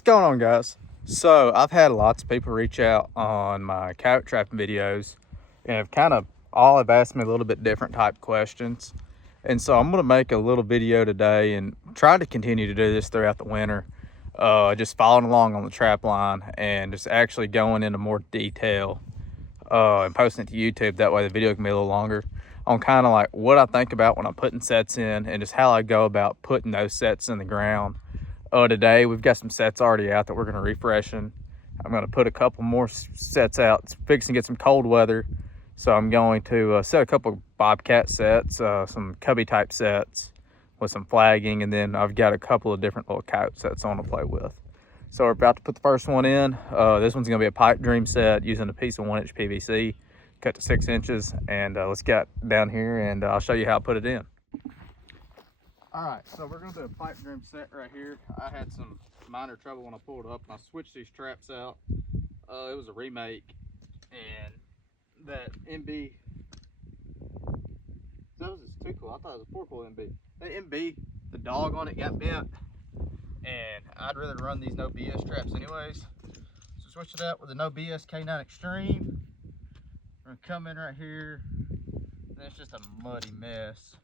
What's going on, guys? So I've had lots of people reach out on my coyote trapping videos and have all have asked me a little bit different type questions. And so I'm going to make a little video today and try to continue to do this throughout the winter. Just following along on the trap line and just actually going into more detail and posting it to YouTube. That way the video can be a little longer on kind of like what I think about when I'm putting sets in and just how I go about putting those sets in the ground. Today we've got some sets already out that we're going to refresh. I'm going to put a couple more sets out. It's fixing to get some cold weather, so I'm going to set a couple of bobcat sets, some cubby type sets with some flagging, and then I've got a couple of different little coyote sets I want to play with. So we're about to put the first one in. This one's going to be a pipe dream set using a piece of 1-inch PVC cut to 6 inches, and let's get down here and I'll show you how I put it in. All right, so we're gonna do a pipe dream set right here. I had some minor trouble when I pulled up and I switched these traps out. It was a remake, and that MB, that was just too cool. I thought it was a 4-coil MB. That MB, the dog on it got bent, and I'd rather run these no BS traps anyways. So switch it out with a no BS K9 Extreme. We're gonna come in right here, and it's just a muddy mess.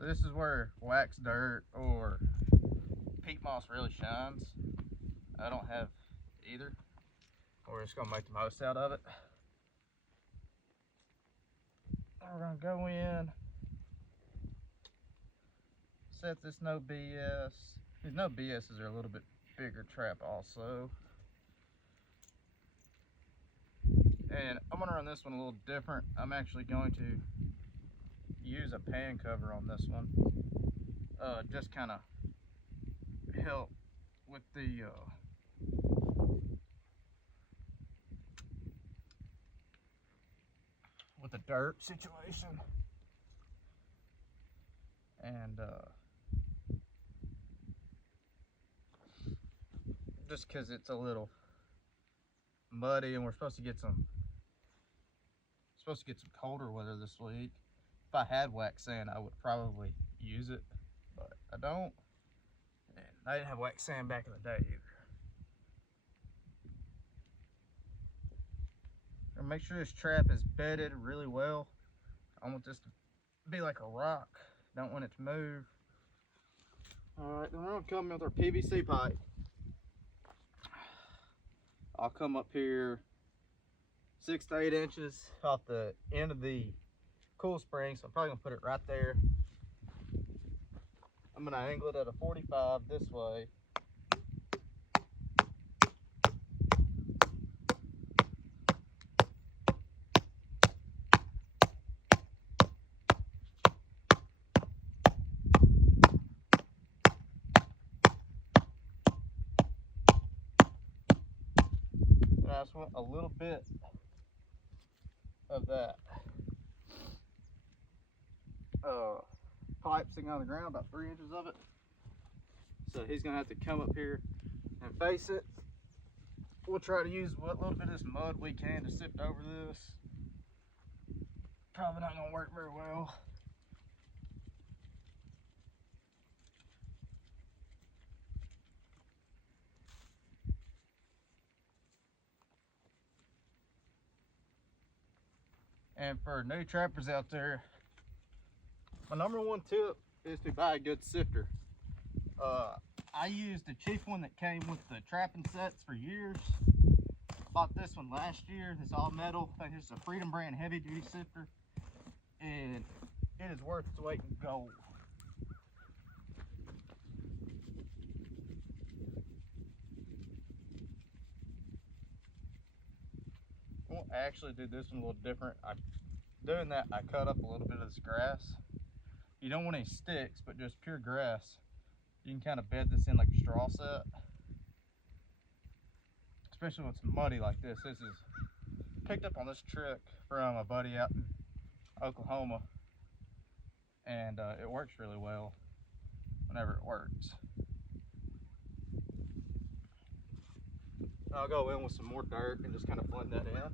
So this is where wax dirt or peat moss really shines. I don't have either. We're just gonna make the most out of it. We're gonna go in, set this no BS. These no BS's are a little bit bigger trap also. And I'm gonna run this one a little different. I'm actually going to use a pan cover on this one. Just kind of help with the dirt situation, and just because it's a little muddy and we're supposed to get some colder weather this week. If I had wax sand, I would probably use it, but I don't, and I didn't have wax sand back in the day either. And make sure this trap is bedded really well. I want this to be like a rock. Don't want it to move. All right, then we're gonna come in with our PVC pipe. I'll come up here 6 to 8 inches off the end of the cool spring, so I'm probably gonna put it right there. I'm gonna angle it at a 45 this way. And I just want a little bit of that pipe sitting on the ground, about 3 inches of it. So he's gonna have to come up here and face it. We'll try to use what little bit of this mud we can to sift over this. Probably not gonna work very well. And for new trappers out there, my #1 tip is to buy a good sifter. I used the cheap one that came with the trapping sets for years. Bought this one last year. It's all metal. I think it's a Freedom brand heavy duty sifter, and it is worth its weight in gold. We'll actually do this one a little different. Doing that, I cut up a little bit of this grass. You don't want any sticks, but just pure grass. You can kind of bed this in like a straw set, especially when it's muddy like this. This is picked up on this trick from a buddy out in Oklahoma, and it works really well whenever it works. I'll go in with some more dirt and just kind of blend that in.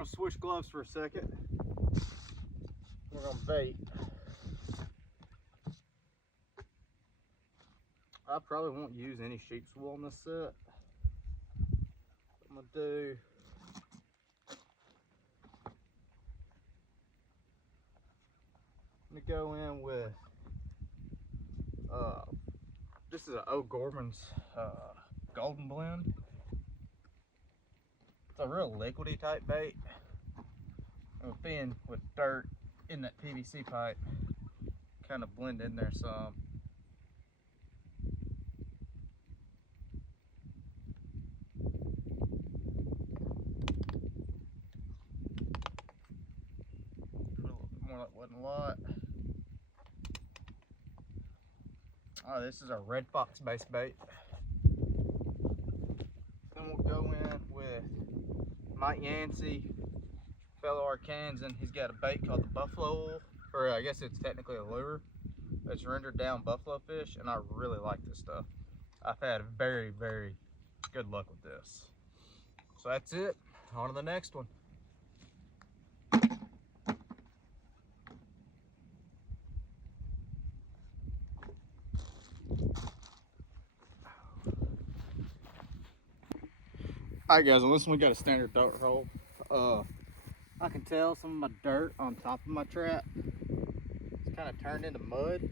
gonna switch gloves for a second. We're gonna bait. I probably won't use any sheep's wool on this set. I'm gonna do go in with this is an O'Gorman's golden blend. It's a real liquidy type bait. And with being with dirt in that PVC pipe, kind of blend in there some. Put a little bit more, like wasn't a lot. Oh, this is a red fox based bait. Then we'll go in with Mike Yancey, fellow Arkansan. He's got a bait called the buffalo oil, or I guess it's technically a lure. It's rendered down buffalo fish, and I really like this stuff. I've had very, very good luck with this. So that's it. On to the next one. Alright guys, on this one we got a standard dirt hole. I can tell some of my dirt on top of my trap, it's kind of turned into mud.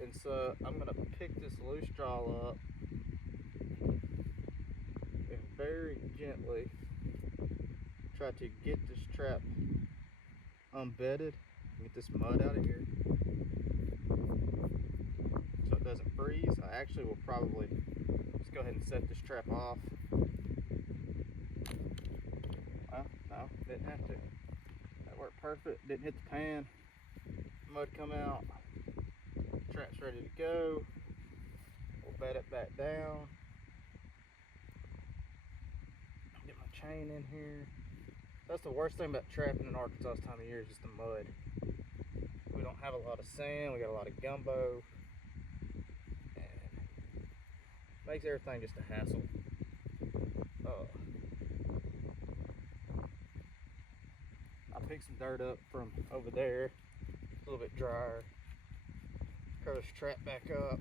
And so I'm gonna pick this loose straw up and very gently try to get this trap unbedded, get this mud out of here so it doesn't freeze. I actually will probably just go ahead and set this trap off. Well, no, didn't have to. That worked perfect. Didn't hit the pan. Mud come out. Trap's ready to go. We'll bed it back down. Get my chain in here. That's the worst thing about trapping in Arkansas this time of year is just the mud. We don't have a lot of sand. We got a lot of gumbo. And makes everything just a hassle. I picked some dirt up from over there, a little bit drier. Curl this trap back up.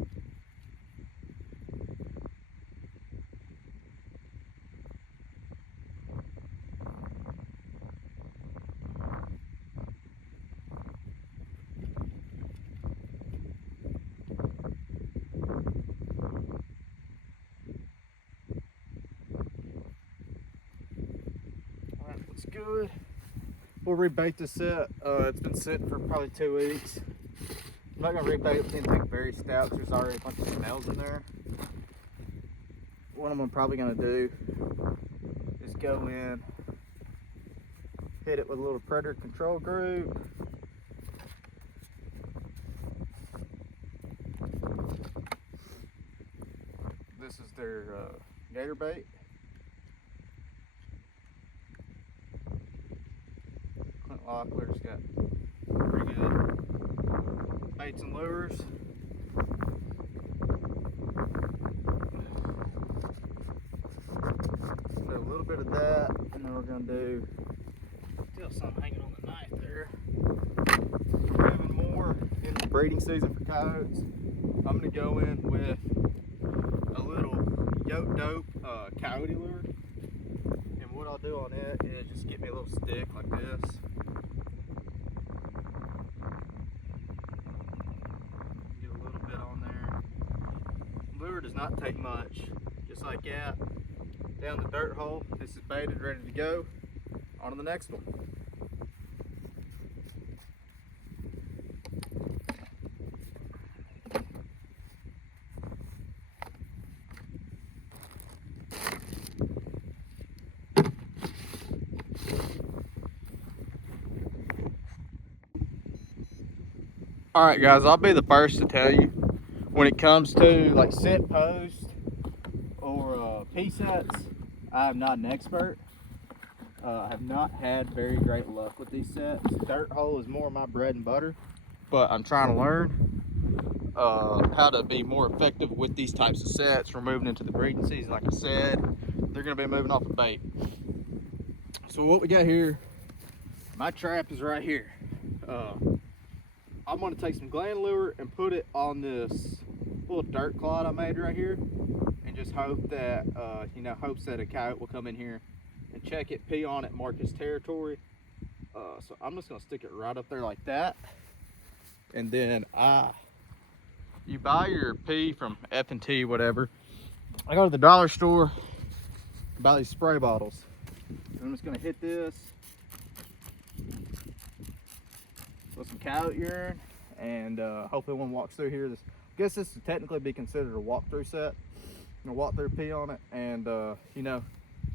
All right, looks good. We'll rebait this set. It's been sitting for probably 2 weeks. I'm not gonna rebait with anything very stout because there's already a bunch of smells in there. What I'm probably gonna do is go in, hit it with a little predator control group. This is their gator bait. Clint Locklear's got pretty good baits and lures. Do a little bit of that, and then we're gonna do, still something hanging on the knife there. Moving more in the breeding season for coyotes, I'm gonna go in with a little yoke dope coyote lure. And what I'll do on it is just get me a little stick like this. Lure does not take much. Just like that, down the dirt hole. This is baited, ready to go. On to the next one. All right, guys, I'll be the first to tell you, when it comes to like scent post or P-sets, I am not an expert. I have not had very great luck with these sets. Dirt hole is more my bread and butter, but I'm trying to learn how to be more effective with these types of sets. We're moving into the breeding season, like I said. They're gonna be moving off a bait. So what we got here, my trap is right here. I'm gonna take some gland lure and put it on this little dirt clod I made right here, and just hope that, hopes that a coyote will come in here and check it, pee on it, mark his territory. So I'm just gonna stick it right up there like that. And then you buy your pee from F&T, whatever. I go to the dollar store, buy these spray bottles. I'm just gonna hit this with some coyote urine, and hopefully one walks through here. I guess this would technically be considered a walkthrough set. I'm gonna walk through, pee on it, and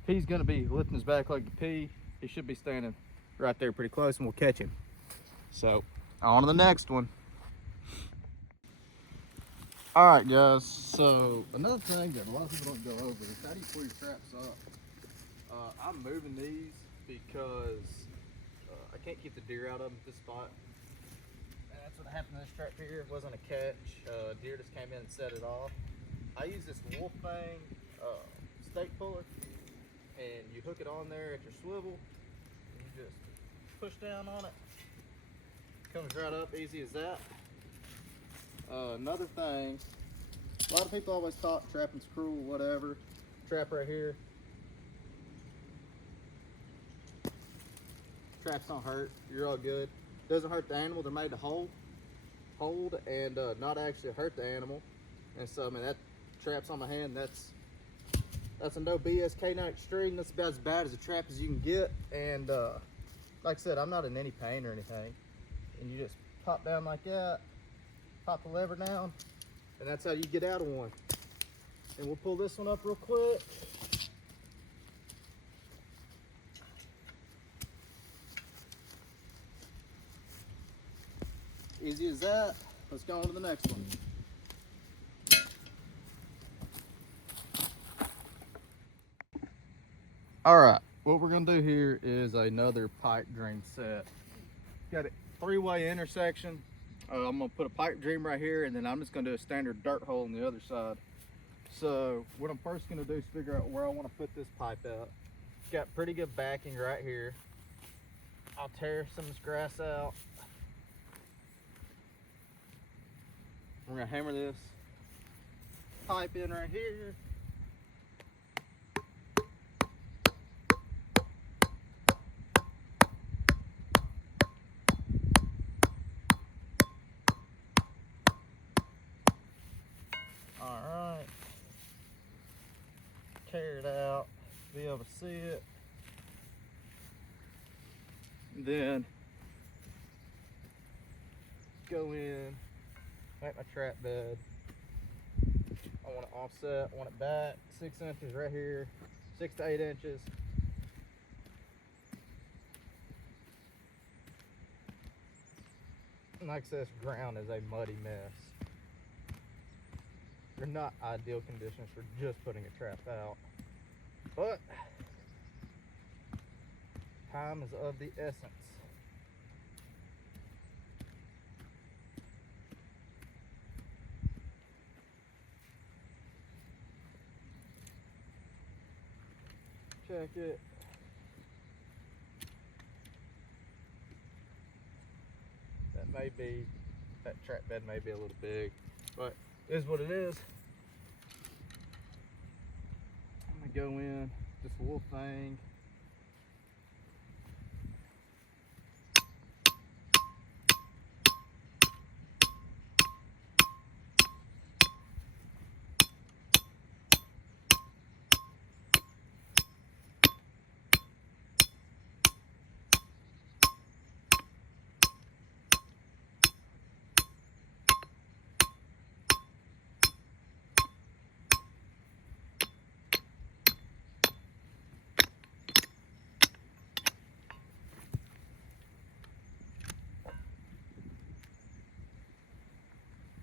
he's gonna be lifting his back leg to pee. He should be standing right there pretty close, and we'll catch him. So on to the next one. All right, guys, so another thing that a lot of people don't go over is how do you pull your traps up? I'm moving these because I can't keep the deer out of them at this spot. And that's what happened to this trap here. It wasn't a catch. Deer just came in and set it off. I use this wolf fang stake puller, and you hook it on there at your swivel, and you just push down on it. Comes right up, easy as that. Another thing, a lot of people always thought trapping's cruel, whatever. Trap right here. Traps don't hurt, you're all good. Doesn't hurt the animal, they're made to hold and not actually hurt the animal. And so, I mean, that trap's on my hand, that's a no BS K9 Extreme. That's about as bad as a trap as you can get. And like I said, I'm not in any pain or anything. And you just pop down like that, pop the lever down, and that's how you get out of one. And we'll pull this one up real quick. Easy as that. Let's go on to the next one. All right, what we're gonna do here is another pipe dream set. Got a three-way intersection. I'm gonna put a pipe dream right here, and then I'm just gonna do a standard dirt hole on the other side. So what I'm first gonna do is figure out where I wanna put this pipe out. It's got pretty good backing right here. I'll tear some of this grass out. We're gonna hammer this pipe in right here. All right. Tear it out, be able to see it. And then go in. Make my trap bed. I want it offset, I want it back 6 inches right here, 6 to 8 inches. And like I said, this ground is a muddy mess. They're not ideal conditions for just putting a trap out, but time is of the essence. Check it. That trap bed may be a little big, but it is what it is. I'm gonna go in this little thing.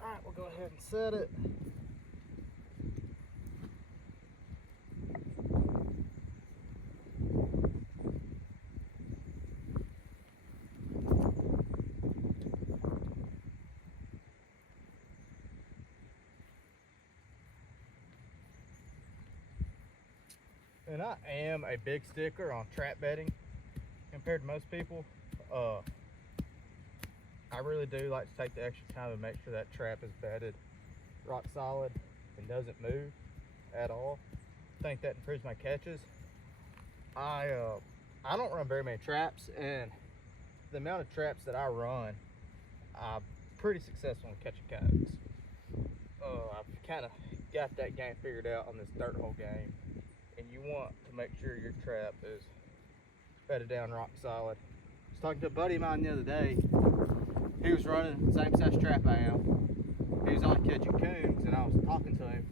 All right, we'll go ahead and set it. And I am a big sticker on trap bedding compared to most people. I really do like to take the extra time to make sure that trap is bedded rock solid and doesn't move at all. I think that improves my catches. I don't run very many traps, and the amount of traps that I run, I'm pretty successful in catching coyotes. I've kind of got that game figured out on this dirt hole game, and you want to make sure your trap is bedded down rock solid. I was talking to a buddy of mine the other day. He was running the same size trap I am. He was only catching coons, and I was talking to him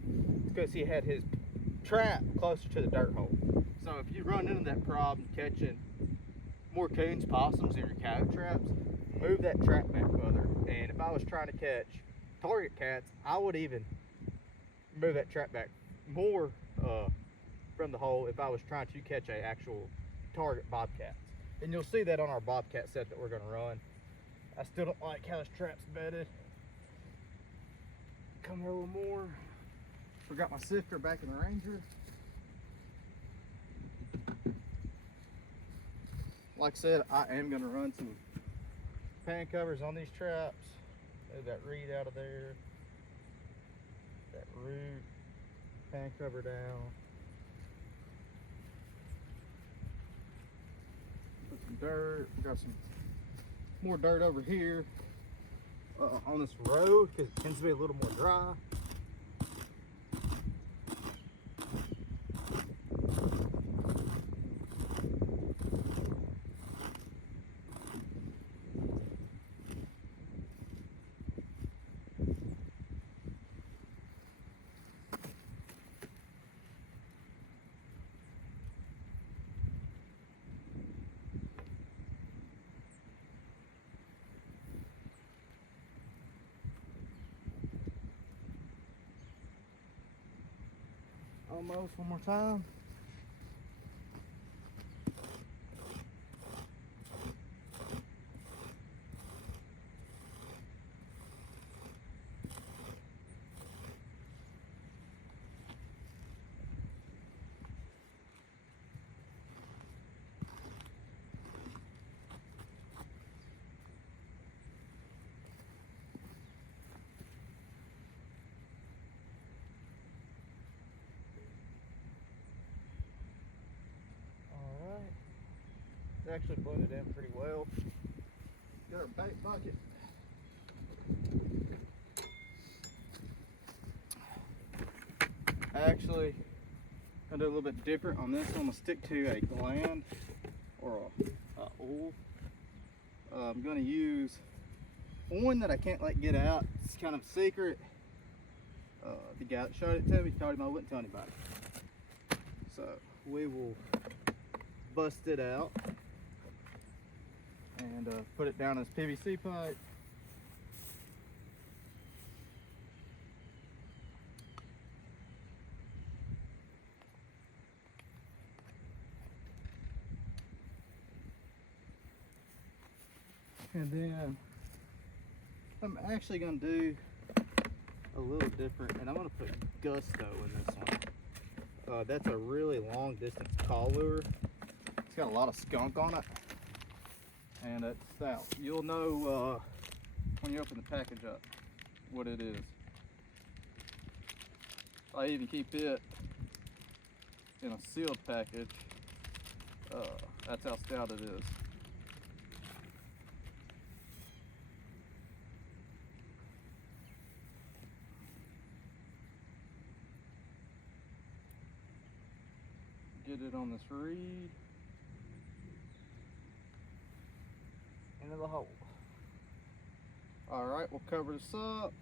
because he had his trap closer to the dirt hole. So if you run into that problem catching more coons, possums in your coyote traps, move that trap back further. And if I was trying to catch target cats, I would even move that trap back more from the hole if I was trying to catch a actual target bobcat. And you'll see that on our bobcat set that we're going to run. I still don't like how this trap's bedded. Come here a little more. Forgot my sifter back in the Ranger. Like I said, I am going to run some pan covers on these traps. Move that reed out of there. That root. Pan cover down. Put some dirt. We got some more dirt over here on this road because it tends to be a little more dry. Almost one more time. It's actually blended in pretty well. Got our bait bucket. Actually, gonna do a little bit different on this. I'm gonna stick to a gland or a oil. I'm gonna use one that I can't let get out. It's kind of a secret. The guy that showed it to me told him I wouldn't tell anybody. So we will bust it out and put it down as PVC pipe. And then I'm actually going to do a little different, and I'm going to put Gusto in this one. That's a really long distance call lure. It's got a lot of skunk on it, and it's stout. You'll know when you open the package up what it is. I even keep it in a sealed package. That's how stout it is. Get it on this reed. Into the hole. All right, we'll cover this up,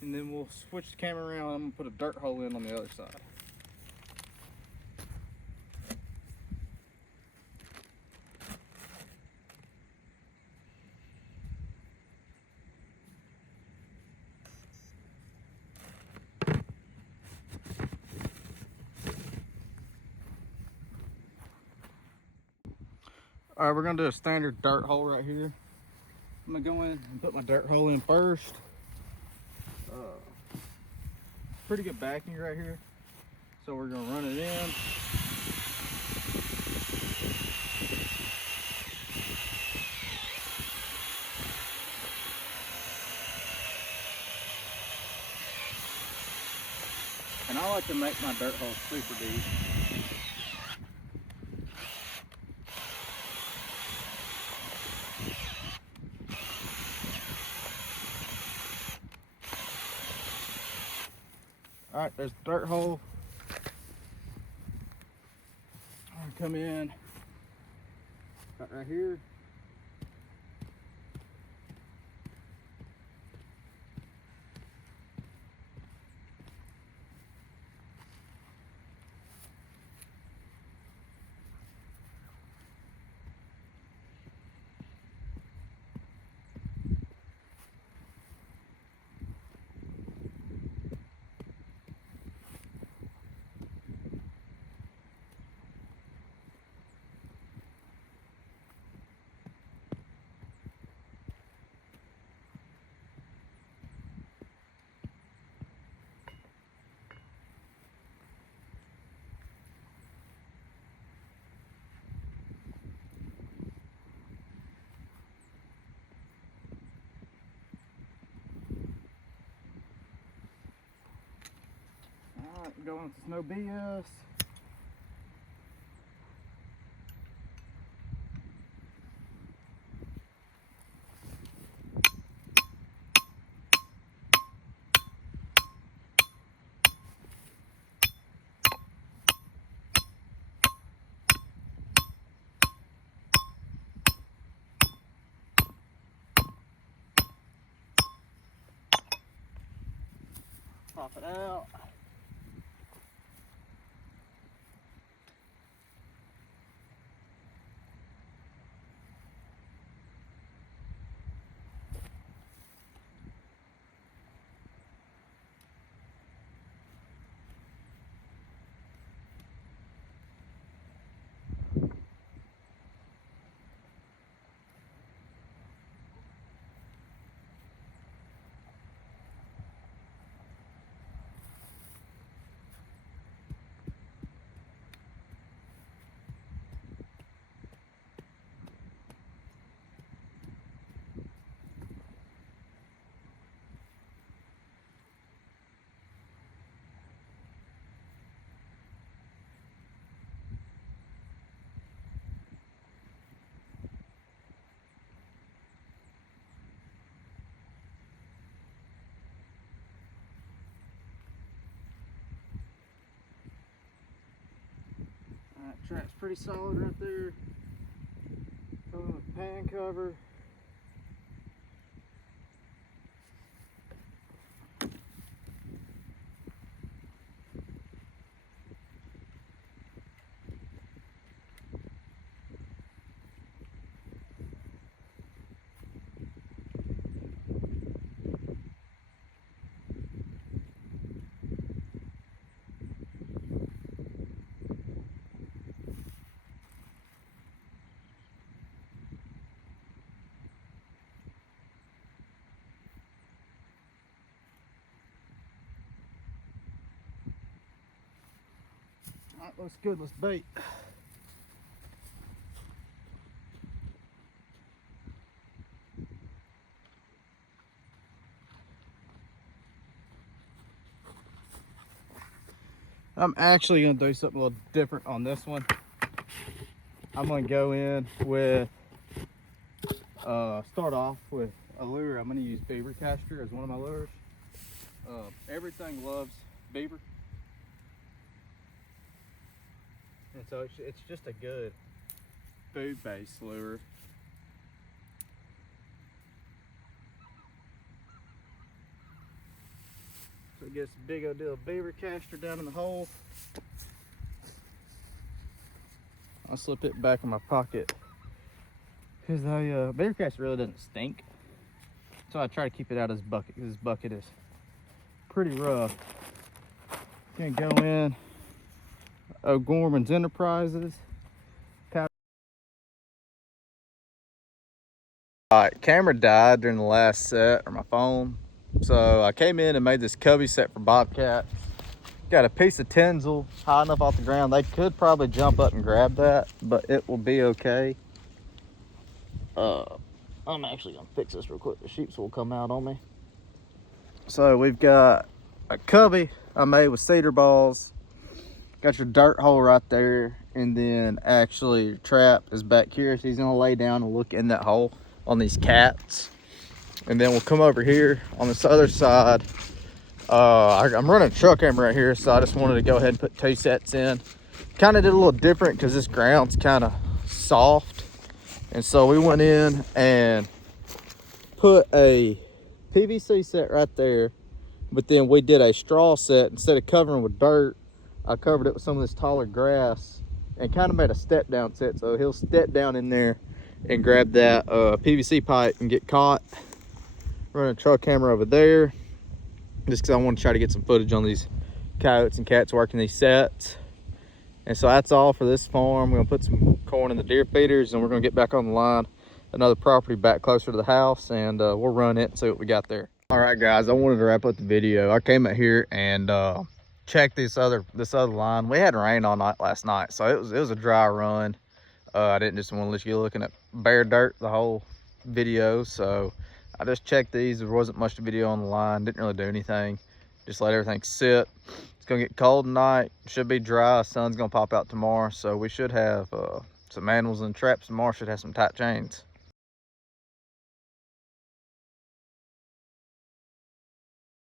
and then we'll switch the camera around. I'm gonna put a dirt hole in on the other side. All right, we're gonna do a standard dirt hole right here. I'm gonna go in and put my dirt hole in first. Pretty good backing right here. So we're gonna run it in. And I like to make my dirt holes super deep. All right, there's the dirt hole. I'm gonna come in right here. Alright, going with no BS. Pop it out. Alright, trap's pretty solid right there. Going with pan cover. Alright, looks good, let's bait. I'm actually going to do something a little different on this one. I'm going to go in with, start off with a lure. I'm going to use beaver caster as one of my lures. Everything loves beaver. And so it's just a good food-based lure. So it gets a big old deal of beaver caster down in the hole. I'll slip it back in my pocket because beaver caster really doesn't stink. So I try to keep it out of this bucket because this bucket is pretty rough. Gonna go in O'Gorman's Enterprises. Alright, camera died during the last set, or my phone. So I came in and made this cubby set for bobcat. Got a piece of tinsel high enough off the ground. They could probably jump up and grab that, but it will be okay. I'm actually gonna fix this real quick. The sheeps will come out on me. So we've got a cubby I made with cedar balls. Got your dirt hole right there, and then actually your trap is back here. So he's gonna lay down and look in that hole on these cats. And then we'll come over here on this other side. I'm running a trail camera right here, so I just wanted to go ahead and put 2 sets in. Kind of did a little different because this ground's kind of soft. And so we went in and put a PVC set right there, but then we did a straw set. Instead of covering with dirt, I covered it with some of this taller grass and kind of made a step down set. So he'll step down in there and grab that PVC pipe and get caught. Running a trail camera over there just because I want to try to get some footage on these coyotes and cats working these sets. And so that's all for this farm. We're gonna put some corn in the deer feeders, and we're gonna get back on the line, another property back closer to the house, and we'll run it and see what we got there. All right, guys, I wanted to wrap up the video. I came out here and checked this other line. We had rain all night last night, so it was a dry run. I didn't just want to let you looking at bare dirt the whole video, so I just checked these. There wasn't much video on the line. Didn't really do anything. Just let everything sit. It's gonna get cold tonight. Should be dry. Sun's gonna pop out tomorrow, so we should have some animals in the traps tomorrow. Should have some tight chains.